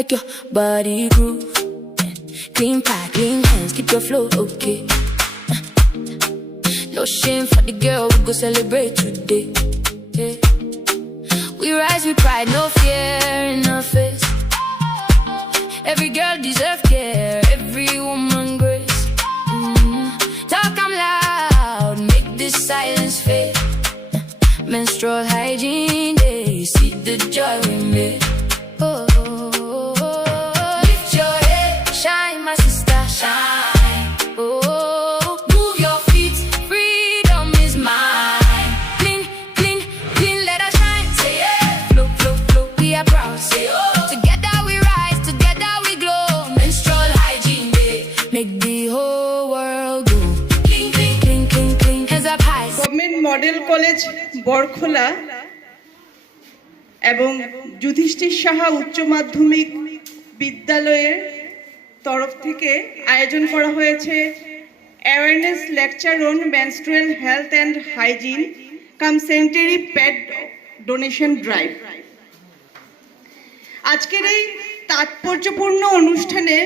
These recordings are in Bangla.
make your body groove. Clean pie, clean hands, keep your flow okay. No shame for the girl, we go celebrate today. Yeah. We rise with pride, no fear in our face. Every girl deserves care, every woman grace. Talk I'm loud, make this silence fade. Menstrual hygiene day, see the joy we made. Oh, oh, oh, oh. Lift your head, shine my sister, shine. Oh, move your feet, freedom is mine. Clean, clean, clean, let us shine. Say yeah, flow, flow, flow, we are proud. Say oh, together we rise, together we glow. Menstrual hygiene day, make the whole world go. Clean, clean, clean, clean, clean, hands up high. Government model college Borkhola এবং যুধিষ্ঠির সাহা উচ্চ মাধ্যমিক বিদ্যালয়ের তরফ থেকে আয়োজন করা হয়েছে awareness lecture on menstrual health and hygiene cum sanitary pad donation drive. আজকের এই তাৎপর্যপূর্ণ অনুষ্ঠানে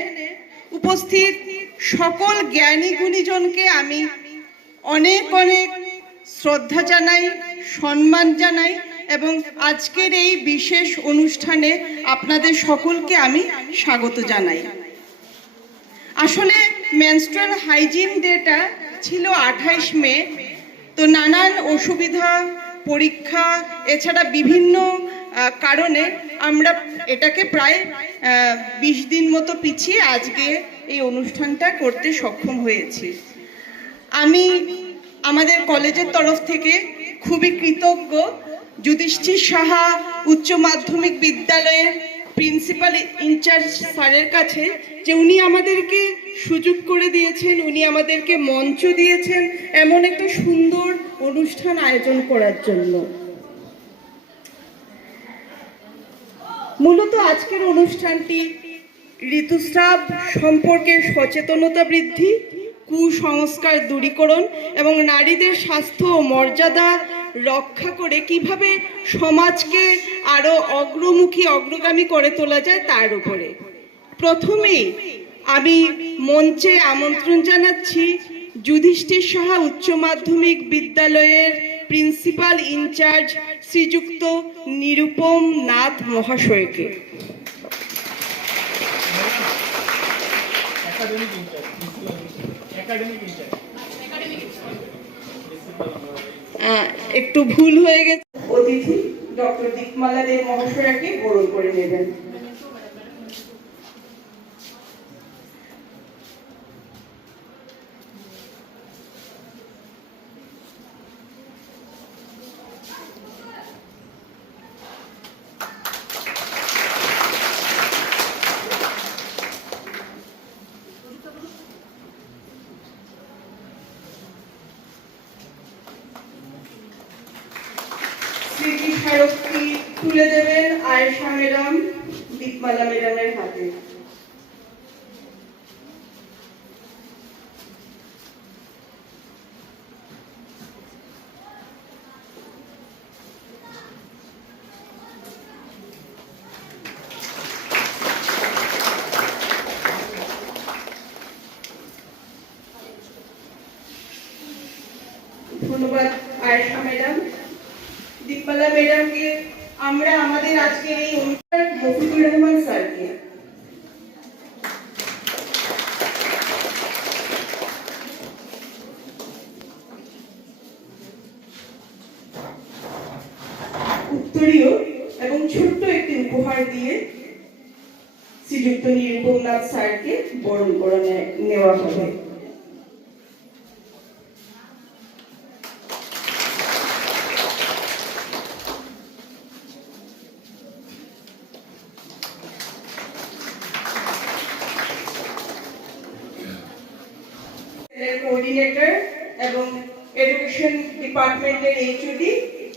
উপস্থিত সকল জ্ঞানী গুণীজনকে আমি অনেক অনেক শ্রদ্ধা জানাই, সম্মান জানাই এবং আজকের এই বিশেষ অনুষ্ঠানে আপনাদের সকলকে আমি স্বাগত জানাই। আসলে মেনস্ট্রুয়াল হাইজিন ডেটা ছিল 28 মে, তো নানান অসুবিধা, পরীক্ষা এছাড়া বিভিন্ন কারণে আমরা এটাকে প্রায় 20 দিন মতো পিছিয়ে আজকে এই অনুষ্ঠানটা করতে সক্ষম হয়েছি। আমি আমাদের কলেজের তরফ থেকে খুবই কৃতজ্ঞ যুধিষ্ঠির সাহা উচ্চ মাধ্যমিক বিদ্যালয়ের প্রিন্সিপাল ইনচার্জ স্যারের কাছে যে উনি আমাদেরকে সুযোগ করে দিয়েছেন, উনি আমাদেরকে মঞ্চ দিয়েছেন এমন একটা সুন্দর অনুষ্ঠান আয়োজন করার জন্য। মূলত আজকের অনুষ্ঠানটি ঋতুস্রাব সম্পর্কে সচেতনতা বৃদ্ধি, কুসংস্কার দূরীকরণ এবং নারীদের স্বাস্থ্য ও মর্যাদা রক্ষা করে কিভাবে সমাজকে আরো অগ্রগামী করে তোলা যায় তার উপরে। প্রথমেই আমি মঞ্চে আমন্ত্রণ জানাচ্ছি যুধিষ্ঠির সাহা উচ্চ মাধ্যমিক বিদ্যালয়ের প্রিন্সিপাল ইনচার্জ শ্রীযুক্ত নিরুপম নাথ মহাশয়কে। একটু ভুল হয়ে গেছে। অতিথি ডক্টর দীপমালা দে মহাশয়াকে বরণ করে নেবেন। স্মৃতিস্মারকটি তুলে দেবেন আয়েশা ম্যাডাম দীপমালা ম্যাডামের হাতে। ধন্যবাদ আয়েশা ম্যাডাম। দীপমালা ম্যাডামকে আমরা আমাদের আজকের এই অনুষ্ঠান মফিজুর রহমান স্যারকে। উত্তরীয় এবং ছোট্ট একটি উপহার দিয়ে শ্রীযুক্ত নিরুপম নাথ স্যারকে বরণ করে নেওয়া হবে। কোঅর্ডিনেটর এবং এডুকেশন ডিপার্টমেন্টের এইচওডি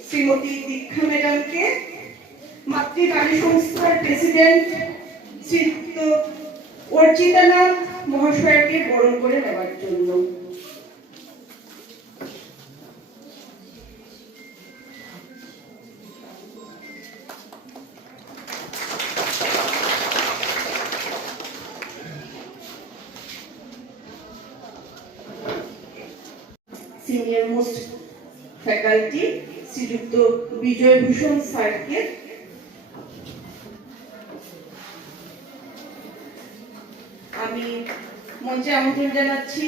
শ্রীমতী দীক্ষা ম্যাডামকে মাতৃনারী সংস্থার প্রেসিডেন্ট শ্রীযুক্ত অর্চিতানাথ মহাশয়কে বরণ করে নেওয়ার জন্য। সিনিয়র মোস্ট ফ্যাকাল্টি শ্রীযুক্ত বিজয় ভূষণ স্যারকে আমি মঞ্চে আমন্ত্রণ জানাচ্ছি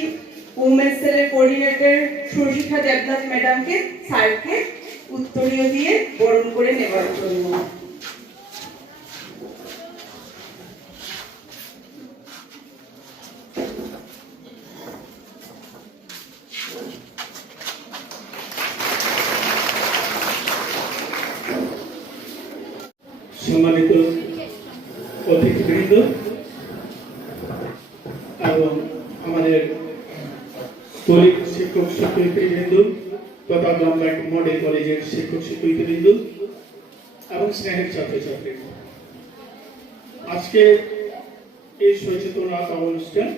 উমেন্স সেলের কোঅর্ডিনেটর সুশিখা দেবনাথ ম্যাডামকে স্যারকে উত্তরীয় দিয়ে বরণ করে নেবার জন্য। সম্মানিত অতিথিবৃন্দ এবং আমাদের স্কুলের শিক্ষক শিক্ষয়িত্রীবৃন্দ তথা গমলাট মডেল কলেজের শিক্ষক শিক্ষয়িত্রীবৃন্দ এবং স্নেহের ছাত্রছাত্রী, আজকে এই সচেতনতা অনুষ্ঠান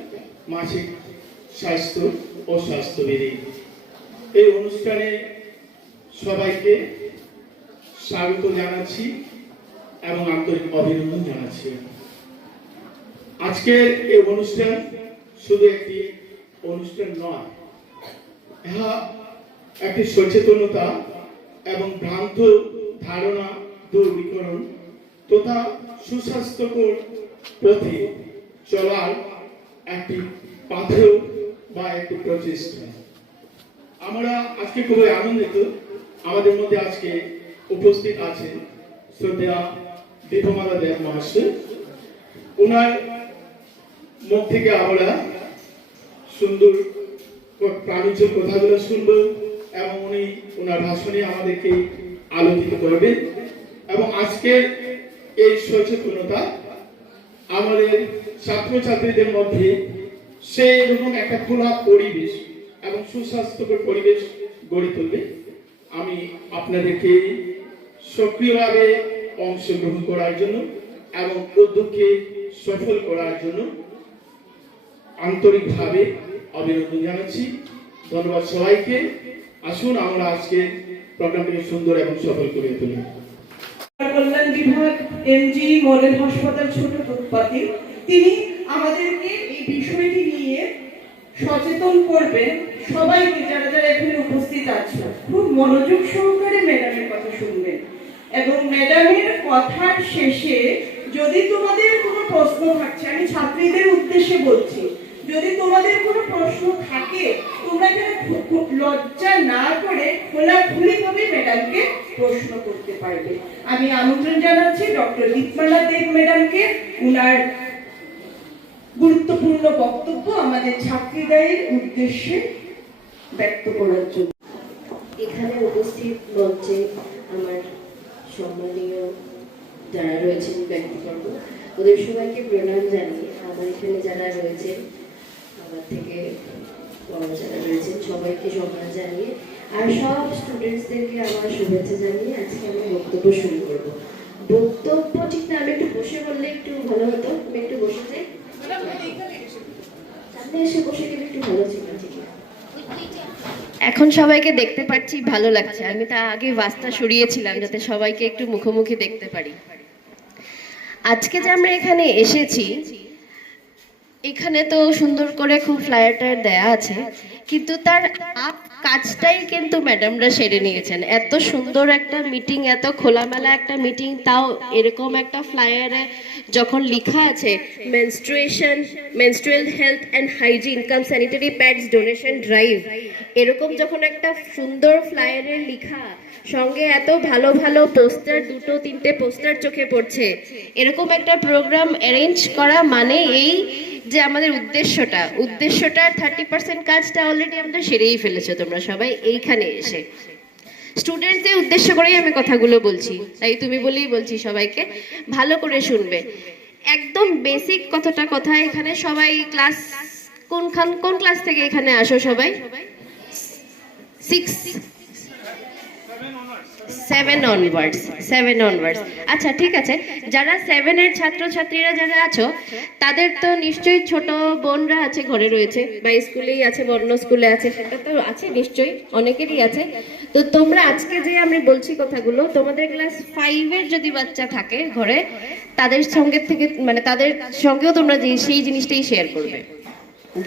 মাসিক স্বাস্থ্য ও স্বাস্থ্যবিধি, এই অনুষ্ঠানে সবাইকে স্বাগত জানাচ্ছি এবং আন্তরিক অভিনন্দন জানাচ্ছি। আজকের এই অনুষ্ঠান শুধু একটি অনুষ্ঠান নয়, ইহা একটি সচেতনতা এবং ভ্রান্ত ধারণা দূরীকরণ তথা সুস্বাস্থ্যকর পথে চলার একটি পাথেয় বা একটি প্রচেষ্টা। আমরা আজকে খুবই আনন্দিত, আমাদের মধ্যে আজকে উপস্থিত আছেন শ্রদ্ধেয়া দীপমালা দেব মহাশয়। ওনার মুখ থেকে আমরা সুন্দর প্রাণোজ্জ্বল কথাগুলো শুনব এবং উনি ওনার ভাষণে আমাদেরকে আলোকিত করবেন এবং আজকের এই সচেতনতা আমাদের ছাত্রছাত্রীদের মধ্যে সেই রকম একটা খোলা পরিবেশ এবং সুস্বাস্থ্যকর পরিবেশ গড়ে তুলবে। আমি আপনাদেরকে সক্রিয়ভাবে অংশগ্রহণ করার জন্য এবং উদ্যোগকে সফল করার জন্য আন্তরিকভাবে অভিনন্দন জানাচ্ছি। ধন্যবাদ সবাইকে। আসুন আমরা আজকে প্রোগ্রামটিকে সুন্দর এবং সফল করে তুলি। কল্যাণ বিভাগ এমজি মডেল হাসপাতাল ছোট ফুটপাতে তিনি আমাদেরকে এই বিষয়টি নিয়ে সচেতন করবেন। সবাইকে যারা যারা এখানে উপস্থিত আছে খুব মনোযোগ সহকারে ম্যাডামের কথা শুনবেন এবং ম্যাডামের কথার শেষে যদি তোমাদের কোনো প্রশ্ন থাকছে, আমি ছাত্রীদের উদ্দেশ্যে বলছি, যদি তোমাদের কোনো প্রশ্ন থাকে তোমরা এখানে লজ্জা না করে খোলাখুলি ভাবে ম্যাডামকে প্রশ্ন করতে পারবে। আমি আমন্ত্রণ জানাচ্ছি ডক্টর দীপমালা দেব ম্যাডামকে উনার গুরুত্বপূর্ণ বক্তব্য আমাদের ছাত্রীদের উদ্দেশ্যে ব্যক্ত করার জন্য। এখানে উপস্থিত মঞ্চে আমার সম্মানীয় যারা রয়েছেন ব্যক্তিবর্গ, ওদের সবাইকে প্রণাম জানিয়ে আমার এখানে যারা রয়েছেন, আমার থেকে বড় যারা রয়েছেন সবাইকে সম্মান জানিয়ে আর সব স্টুডেন্টসদেরকে আমার শুভেচ্ছা জানিয়ে আজকে আমি বক্তব্য শুরু করব। বক্তব্য ঠিক না, আমি একটু বসে বললে একটু ভালো হতো। আমি একটু বসে যাই, সামনে এসে বসে গেলে একটু ভালো ছিল। ঠিক আছে, এখন সবাইকে দেখতে পাচ্ছি, ভালো লাগছে। আমি তা আগে বাসটা সরিয়েছিলাম যাতে সবাইকে একটু মুখোমুখি দেখতে পারি। আজকে যে আমরা এখানে এসেছি, এখানে তো সুন্দর করে খুব ফ্লায়ার দেয়া আছে, কিন্তু তার কাজটাই কিন্তু ম্যাডামরা সেরে নিয়েছেন। এত সুন্দর একটা মিটিং, এত খোলামেলা একটা মিটিং, তাও এরকম একটা ফ্লায়ারে যখন লেখা আছে menstrual health and hygiene cum sanitary pads donation drive, এরকম যখন একটা সুন্দর ফ্লায়ারে লেখা, সঙ্গে এত ভালো ভালো পোস্টার, দুটো তিনটে পোস্টার চোখে পড়ছে, এরকম একটা প্রোগ্রাম অ্যারেঞ্জ করা মানে এই যে আমাদের উদ্দেশ্যটা 30% কাজটা অলরেডি আমরা সেরেই ফেলেছো তোমরা সবাই এইখানে এসে। স্টুডেন্টদের উদ্দেশ্য করেই আমি কথাগুলো বলছি, তাই তুমি বলেই বলছি, সবাইকে ভালো করে শুনবে। একদম বেসিক কথা এখানে সবাই ক্লাস কোন ক্লাস থেকে এখানে আসো সবাই? 7 অনওয়ার্ডস। আচ্ছা ঠিক আছে, যারা 7 এর ছাত্রছাত্রীরা যারা আছো তাদের তো নিশ্চয়ই ছোট বোনরা আছে, ঘরে রয়েছে বা স্কুলেই আছে, বর্ণ স্কুলে আছে, সেটা তো আছে নিশ্চয়ই, অনেকেরই আছে। তো তোমরা আজকে যে আমি বলছি কথাগুলো, তোমাদের ক্লাস 5 এর যদি বাচ্চা থাকে ঘরে, তাদের সঙ্গে থেকে মানে তাদের সঙ্গেও তোমরা সেই জিনিসটাই শেয়ার করবে।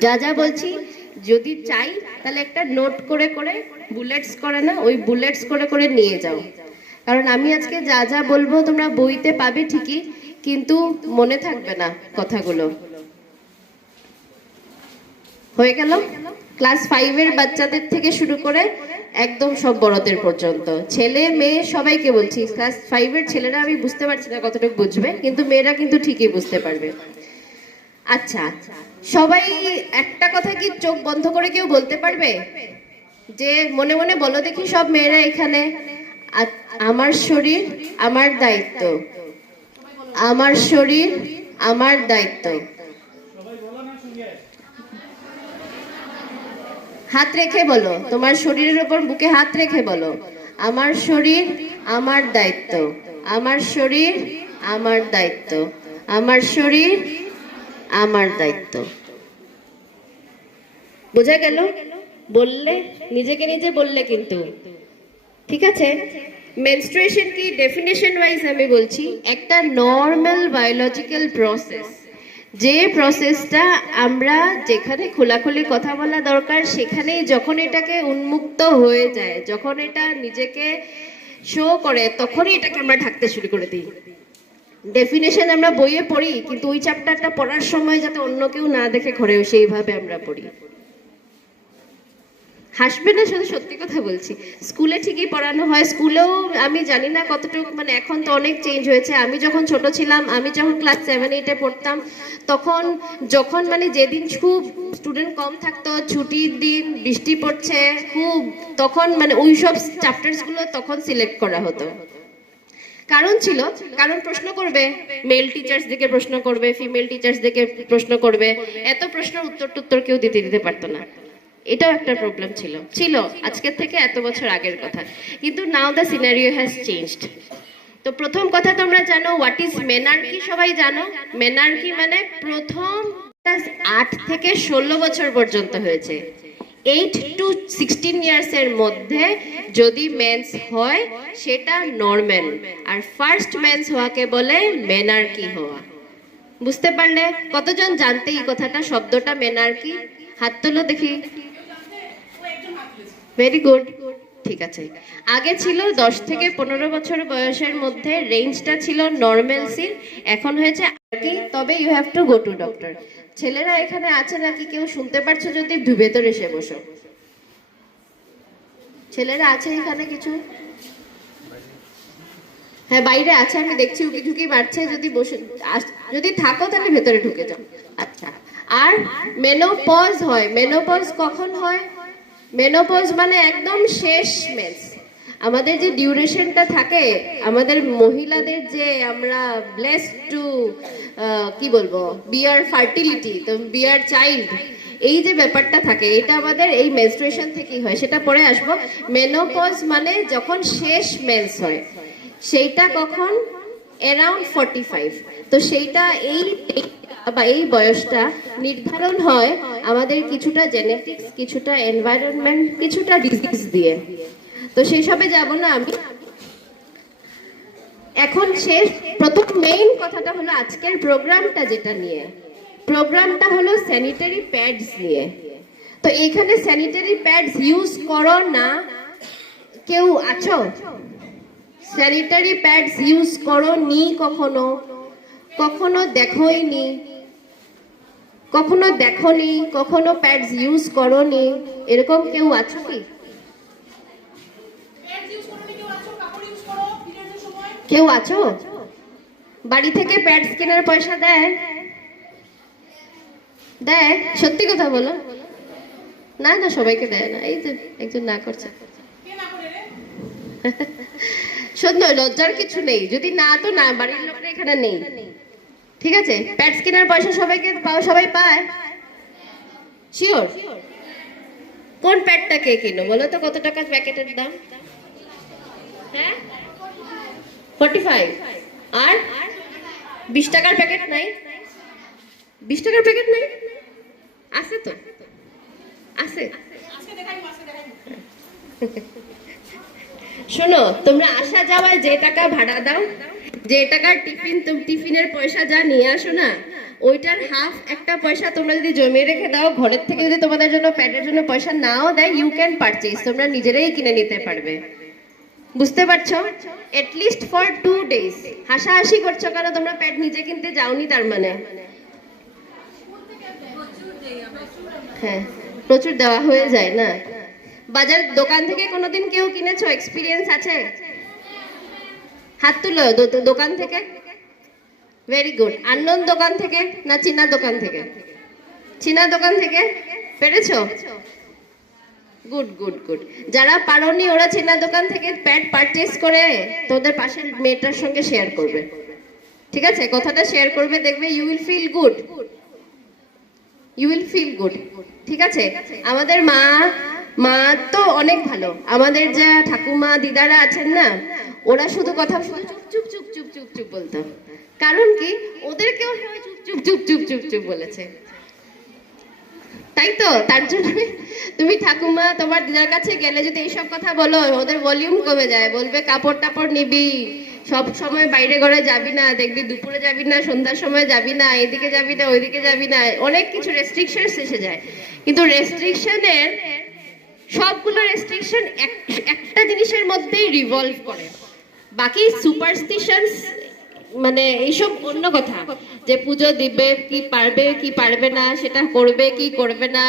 যা বলছি যদি চাই তাহলে একটা নোট করে করে বুলেটস করে না, ওই বুলেটস করে করে নিয়ে যাও, কারণ আমি আজকে যা যা বলবো তোমরা বইতে পাবে ঠিকই, কিন্তু মনে থাকবে না কথাগুলো। হয়ে গেল? ক্লাস 5 এর বাচ্চাদের থেকে শুরু করে একদম সব বড়দের পর্যন্ত, ছেলে মেয়ে সবাইকে বলছি। ক্লাস 5 এর ছেলেরা আমি বুঝতে পারছি না কতটুকু বুঝবে, কিন্তু মেয়েরা কিন্তু ঠিকই বুঝতে পারবে। আচ্ছা, সবাই একটা কথা কি চোখ বন্ধ করে কেউ বলতে পারবে? যে মনে মনে বলো দেখি সব মেয়েরা এখানে, আমার শরীর আমার দায়িত্ব, আমার শরীর আমার দায়িত্ব। হাত রেখে বলো, তোমার শরীরের উপর বুকে হাত রেখে বলো, আমার শরীর আমার দায়িত্ব, আমার শরীর আমার দায়িত্ব, আমার শরীর আমার দায়িত্ব। বোঝা গেল? বললে, নিজেকে নিজে বললে কিন্তু, ঠিক আছে? মেনস্ট্রুয়েশন কি ডেফিনেশন ওয়াইজ আমি বলছি, একটা নর্মাল বায়োলজিক্যাল প্রসেস, যে প্রসেসটা আমরা যেখানে খোলাখুলি কথা বলা দরকার সেখানেই যখন এটাকে উন্মুক্ত হয়ে যায়, যখন এটা নিজেকে শো করে, তখনই এটাকে আমরা ঢাকতে শুরু করে দিই। ডেফিনেশন আমরা বইয়ে পড়ি, কিন্তু ওই চ্যাপ্টারটা পড়ার সময় যাতে অন্য কেউ না দেখে ঘরেও সেইভাবে আমরা পড়ি। হাসবে না, শুধু সত্যি কথা বলছি। স্কুলে ঠিকই পড়ানো হয়, স্কুলেও আমি জানি না কতটুকু, মানে এখন তো অনেক চেঞ্জ হয়েছে। আমি যখন ছোট ছিলাম, আমি যখন ক্লাস 7-8-এ পড়তাম, তখন যখন মানে যেদিন খুব স্টুডেন্ট কম থাকতো, ছুটির দিন, বৃষ্টি পড়ছে খুব, তখন মানে ওই সব চ্যাপ্টারসগুলো তখন সিলেক্ট করা হতো। কারণ ছিল, কারণ প্রশ্ন করবে, মেল টিচার্স দিকে প্রশ্ন করবে, ফিমেল টিচার্স দিকে প্রশ্ন করবে, এত প্রশ্নের উত্তর কেউ দিতে পারতো না। এটাও একটা প্রবলেম ছিল আজকের থেকে এত বছর আগের কথা, কিন্তু নাও দ্য সিনারিও হ্যাজ চেঞ্জড। তো প্রথম কথা তোমরা জানো হোয়াট ইজ মেনার্কি? সবাই জানো মেনার্কি মানে প্রথম 8 থেকে 16 বছর পর্যন্ত হয়েছে, 8 to 16 ইয়ার্স এর মধ্যে যদি মেন্স হয় সেটা নরমাল, আর ফার্স্ট মেন্স হওয়াকে বলে মেনার্কি হওয়া। বুঝতে পারলে? কতজন জানতে এই কথাটা, শব্দটা মেনার্কি? হাত তোলো দেখি। ভেরি গুড, ঠিক আছে। আগে ছিল 10 থেকে 15 বছর বয়সের মধ্যে, রেঞ্জটা ছিল নরমালসির, এখন হয়েছে কি, তবে you have to go to doctor. ছেলেরা এখানে আছে নাকি কেউ শুনতে পারছো? যদি ভেতরে এসে বসো। ছেলেরা আছে এখানে কিছু? হ্যাঁ বাইরে আছে, আমি দেখছি উকি ঝুঁকি মারছে। যদি বসে যদি থাকো তাহলে ভেতরে ঢুকে যাও। আচ্ছা, আর মেনোপজ হয়। মেনোপজ কখন হয়? মেনোপজ মানে একদম শেষ মেন্স। আমাদের যে ডিউরেশনটা থাকে, আমাদের মহিলাদের যে আমরা ব্লেসড টু কি বলবো, বিয়ার ফার্টিলিটি, তো বিয়ার চাইল্ড, এই যে ব্যাপারটা থাকে, এটা আমাদের এই মেনস্ট্রুয়েশন থেকেই হয়। সেটা পরে আসবো। মেনোপজ মানে যখন শেষ মেন্স হয়, সেইটা কখন? অ্যারাউন্ড 45। তো সেইটা এই বয়সটা নির্ধারণ হয় আমাদের কিছুটা জেনেটিক্স, কিছুটা এনভায়রনমেন্ট, কিছুটা ডিজিজ দিয়ে। তো সেই সবে যাব না আমি এখন। প্রথম মেইন কথাটা হলো আজকের প্রোগ্রামটা যেটা নিয়ে, প্রোগ্রামটা হলো স্যানিটারি প্যাডস নিয়ে। তো এখানে স্যানিটারি প্যাডস ইউজ করো না কেউ আছো? স্যানিটারি প্যাডস ইউজ করো নি কখনো? কখনো দেখোইনি? কখনো দেখোনি? কখনো প্যাডস ইউজ করোনি? এরকম কেউ আছো কি? কেউ আছো? বাড়ি থেকে প্যাডস কেনার পয়সা দেয়? দেয়? সত্যি কথা বলো। না না, সবাইকে দেয় না। এই যে একজন না করছে। সুন্দর, লজ্জার কিছু নেই। যদি না তো না, বাড়ির লোকরা এখানে নেই, ঠিক আছে? প্যাডস কেনার পয়সা সবাইকে সবাই পায়? শিওর? কোন প্যাডটা কে কিনো বলো তো? কত টাকা প্যাকেটের দাম? হ্যাঁ 45। আর 20 টাকার প্যাকেট নাই? 20 টাকার প্যাকেট নাই? আছে তো, আছে। শোনো, তোমরা আসা যাওয়ায় যে টাকা ভাড়া দাও, যে টাকার টিফিনের পয়সা যা নিয়ে আসো না, ওইটার হাফ একটা পয়সা তোমরা যদি জমিয়ে রেখে দাও, ঘরের থেকে যদি তোমাদের জন্য প্যাডের জন্য পয়সা নাও দেয়, ইউ ক্যান পারচেজ, তোমরা নিজেরাই কিনে নিতে পারবে। বুঝতে পারছো? At least for 2 days। হাসাহাসি করছো কেন? তোমরা প্যাড নিজে কিনতে যাওনি তার মানে? হ্যাঁ, প্রচুর দেওয়া হয়ে যায় না? বাজার দোকান থেকে কোনোদিন কেউ কিনেছো? এক্সপিরিয়েন্স আছে? হাত তুলো। দোকান থেকে? Very good. আননোন দোকান থেকে না চীনা দোকান থেকে? চীনা দোকান থেকে পেরেছো? Good good good. যারা পারোনি ওরা চীনা দোকান থেকে প্যাড পারচেজ করে তোদের পাশের মেয়েটার সঙ্গে শেয়ার করবে, ঠিক আছে? কথাটা শেয়ার করবে, দেখবে you will feel good, you will feel good, ঠিক আছে? আমাদের মা তো অনেক ভালো। আমাদের যা ঠাকুমা দিদারা আছেন না, ওরা শুধু কথা শুধু চুপ চুপ চুপ চুপ চুপ চুপ বলতো। কারণ কি? ওদেরকেও চুপ চুপ চুপ চুপ চুপ চুপ বলেছে, তাই তো? তার জন্য তুমি ঠাকুমা তোমার দিদার কাছে গেলে যদি এইসব কথা বলো, ওদের ভলিউম কমে যায়। বলবে কাপড় টাপড় নিবি, সব সময় বাইরে ঘরে যাবি না, দেখবি দুপুরে যাবি না, সন্ধ্যার সময় যাবি না, এদিকে যাবি না, ওইদিকে যাবি না, অনেক কিছু রেস্ট্রিকশন এসে যায়। কিন্তু রেস্ট্রিকশনের সবগুলো রেস্ট্রিকশন একটা জিনিসের মধ্যেই রিভলভ করে। বাকি সুপারস্টিশনস মানে এইসব অন্য কথা, যে পুজো দিবে কি পারবে কি পারবে না, সেটা করবে কি করবে না,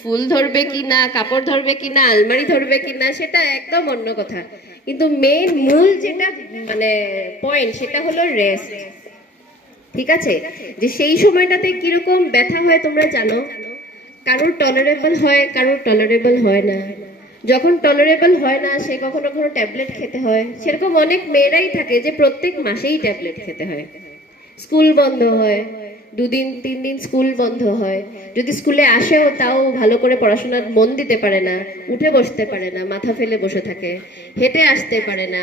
ফুল ধরবে কি না, কাপড় ধরবে কি না, আলমারি ধরবে কি না, সেটা একদম অন্য কথা। কিন্তু মেইন মূল যেটা মানে পয়েন্ট, সেটা হলো রেস্ট, ঠিক আছে? যে সেই সময়টাতে কিরকম ব্যথা হয় তোমরা জানো? কারোর টলারেবল হয়, কারোর টলারেবল হয় না। যখন টলারেবল হয় না, সে কখনো কখনো ট্যাবলেট খেতে হয়। সেরকম অনেক মেয়েরাই থাকে যে প্রত্যেক মাসেই ট্যাবলেট খেতে হয়। স্কুল বন্ধ হয়, 2 দিন 3 দিন স্কুল বন্ধ হয়। যদি স্কুলে আসেও তাও ভালো করে পড়াশোনার মন দিতে পারে না, উঠে বসতে পারে না, মাথা ফেলে বসে থাকে, হেঁটে আসতে পারে না,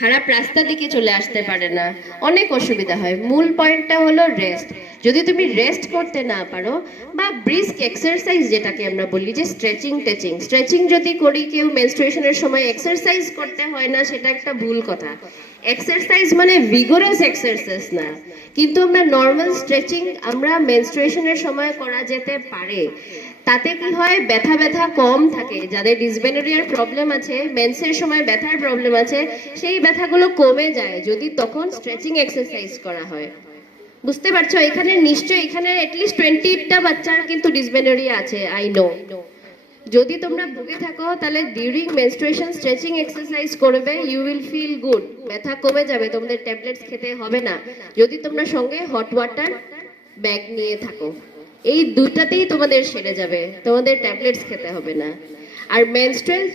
খারাপ রাস্তা দিকে চলে আসতে পারে না, অনেক অসুবিধা হয়। মূল পয়েন্টটা হলো রেস্ট। যদি তুমি রেস্ট করতে না পারো, বা ব্রিস্ক এক্সারসাইজ যেটাকে আমরা বলি, যে স্ট্রেচিং যদি করি কেউ মেনস্ট্রুয়েশনের সময়, এক্সারসাইজ করতে হয় না, সেটা একটা ভুল কথা। এক্সারসাইজ মানে ভিগোরাস এক্সারসাইজ না, কিন্তু আমরা নর্মাল স্ট্রেচিং আমরা মেনস্ট্রুয়েশনের সময় করা যেতে পারে। তাতে কি হয়? ব্যথা কম থাকে। যাদের ডিসমেনোরিয়ার প্রবলেম আছে, মেন্সের সময় ব্যথার প্রবলেম আছে, সেই ব্যথাগুলো কমে যায় যদি তখন স্ট্রেচিং এক্সারসাইজ করা হয়। বুঝতে পারছো? এখানে নিশ্চয়ই এখানে এটলিস্ট 20টা বাচ্চার কিন্তু ডিসমেনোরিয়া আছে, আই নো। যদি তোমরা ভুগে থাকো, তাহলে ডিউরিং মেনস্ট্রুয়েশন স্ট্রেচিং এক্সারসাইজ করবে, ইউ উইল ফিল গুড, ব্যথা কমে যাবে, তোমাদের ট্যাবলেটস খেতে হবে না। যদি তোমরা সঙ্গে হট ওয়াটার ব্যাগ নিয়ে থাকো, এই দুইটাতেই তোমাদের সেরে যাবে, তোমাদের ট্যাবলেটস খেতে হবে না। আর মেনস্ট্রুয়াল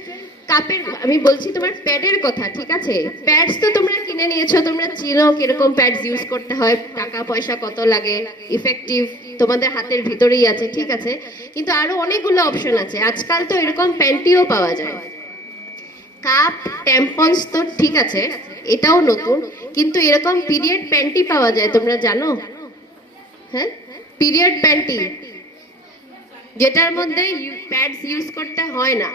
কাপের আমি বলছি তোমার প্যাডের কথা, ঠিক আছে? প্যাডস তো তোমরা কিনে নিয়েছো, তোমরা চিনো কিরকম প্যাডস ইউজ করতে হয়, টাকা পয়সা কত লাগে, ইফেক্টিভ তোমাদের হাতের ভিতরেই আছে, ঠিক আছে? কিন্তু আরো অনেকগুলো অপশন আছে। আজকাল তো এরকম প্যান্টিও পাওয়া যায়। কাপ ট্যাম্পন্স তো ঠিক আছে, এটাও নতুন, কিন্তু এরকম পিরিয়ড প্যান্টি পাওয়া যায়, তোমরা জানো? হ্যাঁ, পিরিয়ড প্যান্টি, যেটার মধ্যে প্যাডস ইউজ করতে হয় না।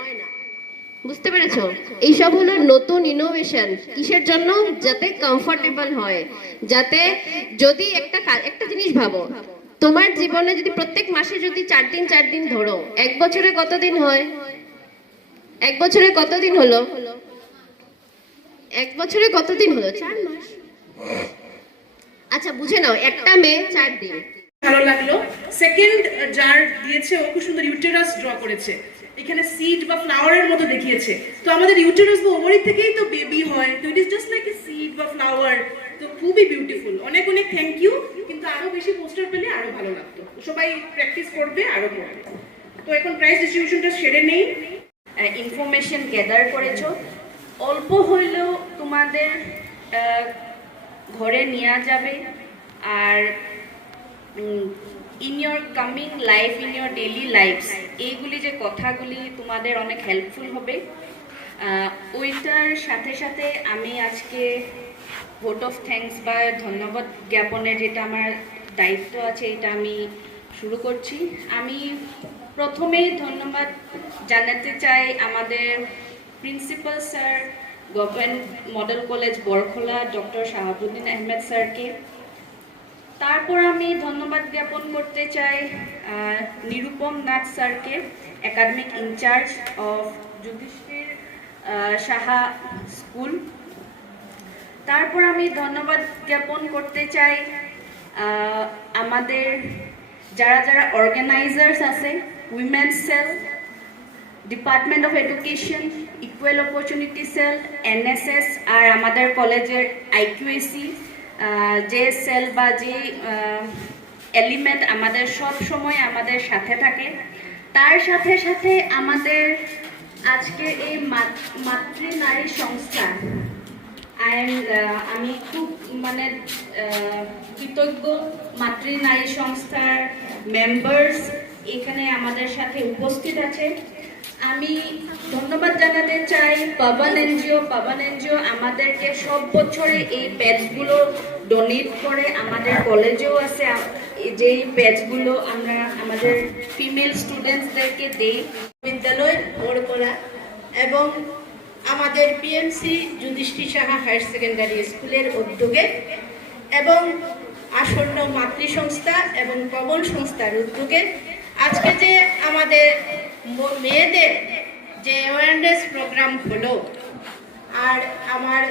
বুঝতে পেরেছো? এইসব হলো নতুন ইনোভেশন। কিসের জন্য? যাতে কমফোর্টেবল হয়, যাতে যদি একটা জিনিস ভাবো, তোমার জীবনে যদি প্রত্যেক মাসে যদি 4 দিন ধরো, 1 বছরে কতদিন হয়? 1 বছরে কতদিন হলো? 1 বছরে কতদিন হলো? 4 মাস। আচ্ছা বুঝে নাও, একটা মেয়ে 4 দিন। ভালো লাগলো। সেকেন্ড যার দিয়েছে, ও খুব সুন্দর ইউটেরাস ড্র করেছে, এখানে সিড বা ফ্লাওয়ারের মতো দেখিয়েছে। তো আমাদের ইউটেরাস বা ওভারি থেকেই তো বেবি হয়, তো it is just like a seed বা ফ্লাওয়ার। তো খুবই বিউটিফুল। অনেক অনেক থ্যাংক ইউ। কিন্তু আরো বেশি পোস্টার পেলে আরো ভালো লাগতো। সবাই প্র্যাকটিস করবে, আরো করবে। তো এখন প্রাইস ডিস্ট্রিবিউশনটা সেরে নেই। ইনফরমেশন গ্যাদার করেছো, অল্প হইলেও তোমাদের ঘরে নেওয়া যাবে। আর in your coming life, in your daily lifes, এইগুলি যে কথাগুলি তোমাদের অনেক হেল্পফুল হবে। ওইটার সাথে সাথে আমি আজকে ভোট অফ থ্যাঙ্কস বা ধন্যবাদ জ্ঞাপনের যেটা আমার দায়িত্ব আছে, এটা আমি শুরু করছি। আমি প্রথমেই ধন্যবাদ জানাতে চাই আমাদের principal sir, government model college Borkhola, doctor Shahabuddin Ahmed স্যারকে। তারপর আমি ধন্যবাদ জ্ঞাপন করতে চাই নিরুপম নাথ স্যারকে, academic incharge of Yudhishthir Saha school. তারপর আমি ধন্যবাদ জ্ঞাপন করতে চাই আমাদের যারা যারা অর্গানাইজার্স আছে, women's cell, department of education, equal opportunity cell, NSS, আর আমাদের কলেজের আইকিউএসি যে সেল বা যে এলিমেন্ট আমাদের সব সময় আমাদের সাথে থাকে। তার সাথে সাথে আমাদের আজকে এই মাতৃ নারী সংস্থা, আমি খুব মানে কৃতজ্ঞ মাতৃ নারী সংস্থার মেম্বার্স এখানে আমাদের সাথে উপস্থিত আছে। আমি ধন্যবাদ জানাতে চাই পাবন এনজিও আমাদেরকে সব বছরে এই প্যাডসগুলো ডোনেট করে, আমাদের কলেজেও আছে যে প্যাডসগুলো আমরা আমাদের ফিমেল স্টুডেন্টসদেরকে দেই। বিদ্যালয় বড়কলা এবং আমাদের PMC Yudhishthir Saha higher secondary স্কুলের উদ্যোগে এবং আসন্ন মাতৃ সংস্থা এবং পবন সংস্থার উদ্যোগে আজকে যে আমাদের মেয়েদের যে অ্যাওয়ারনেস প্রোগ্রাম হলো, আর আমার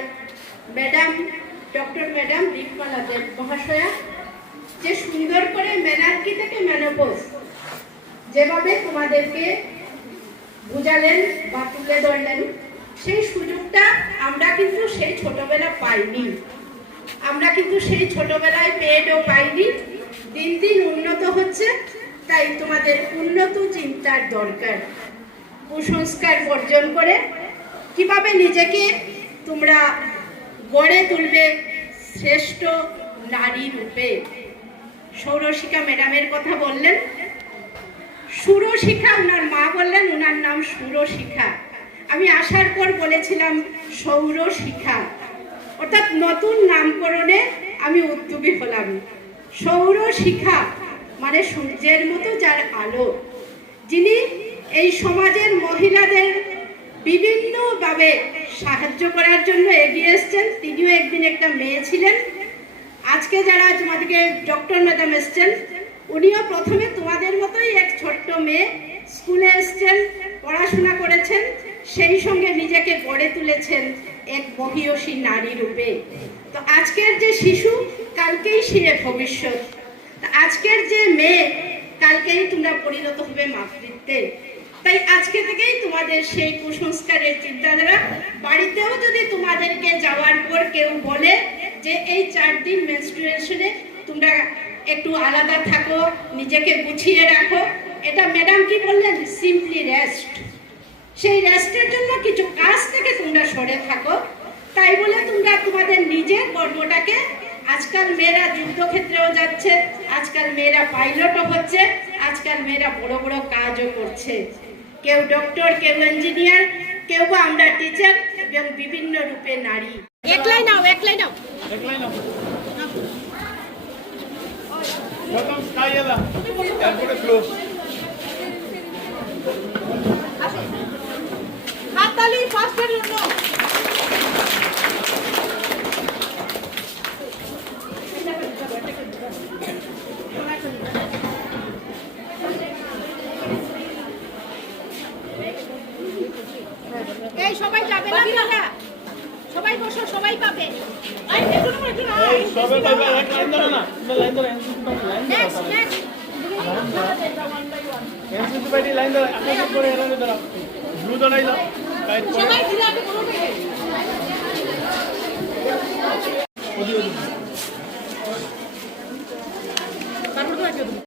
ডক্টর ম্যাডাম দীপমালা দেব মহাশয়া যে সুন্দর করে মেনার্কি থেকে মেনোপজ যেভাবে তোমাদেরকে বুঝালেন বা তুলে ধরলেন, সেই সুযোগটা আমরা কিন্তু সেই ছোটবেলা পাইনি। আমরা কিন্তু সেই ছোটবেলায় পেয়েও পাইনি। দিন দিন উন্নত হচ্ছে, তাই তোমাদের উন্নত চিন্তার দরকার। কুসংস্কার বর্জন করে কিভাবে নিজেকে তোমরা গড়ে তুলবে শ্রেষ্ঠ নারী রূপে। সৌরশিখা ম্যাডামের কথা বললেন, সুরশিখা ওনার মা বললেন, ওনার নাম সুরশিখা। আমি আসার পর বলেছিলাম সৌরশিখা, অর্থাৎ নতুন নামকরণে আমি উদ্যোগী হলাম। সৌরশিখা মানে সূর্যের মতো যার আলো, যিনি এই সমাজের মহিলাদের বিভিন্নভাবে সাহায্য করার জন্য এগিয়ে এসছেন। তিনিও একদিন একটা মেয়ে ছিলেন। আজকে যারা তোমাদেরকে ডক্টর ম্যাডাম এসছেন, উনিও প্রথমে তোমাদের মতোই এক ছোট্ট মেয়ে, স্কুলে এসছেন, পড়াশোনা করেছেন, সেই সঙ্গে নিজেকে গড়ে তুলেছেন এক মহিয়সী নারী রূপে। তো আজকের যে শিশু, কালকেই সে ভবিষ্যৎ। আজকের যে মেয়ে, কালকেই তোমরা পরিণত হবে মাতৃত্বে। তাই আজকে থেকেই তোমাদের সেই কুসংস্কারের চিন্তাধারা, বাড়িতেও যদি তোমাদেরকে যাওয়ার পর কেউ বলে যে এই 4 দিন মেনস্ট্রুয়েশনে তোমরা একটু আলাদা থাকো, নিজেকে গুছিয়ে রাখো, এটা ম্যাডাম কি বললেন, সিম্পলি রেস্ট। সেই রেস্টের জন্য কিছু কাজ থেকে তোমরা সরে থাকো। তাই বলে তোমরা তোমাদের নিজের কর্মটাকে, আজকাল মেয়েরা যুদ্ধক্ষেত্রেও যাচ্ছে, আজকাল মেয়েরা পাইলটও হচ্ছে, আজকাল মেয়েরা বড় বড় কাজও করছে, কেউ ডক্টর, কেউ ইঞ্জিনিয়ার, কেউ বা আমরা টিচার এবং বিভিন্ন রূপে নারী। একলাই নাও প্রথম স্কাই এলা, তারপরে ফ্লো। হাততালি ফার্স্টের জন্য। এই সবাই যাবে না, সবাই বসো, সবাই পাবে। সবাই পাবে, এক লাইন ধরো না, লাইন ধরো, নেক্সট এনসিসি পার্টি লাইন ধরো, আপনাদের করে লাইন ধরো, ব্লু ধরাই দাও, সবাই দিলে আমি বলবো।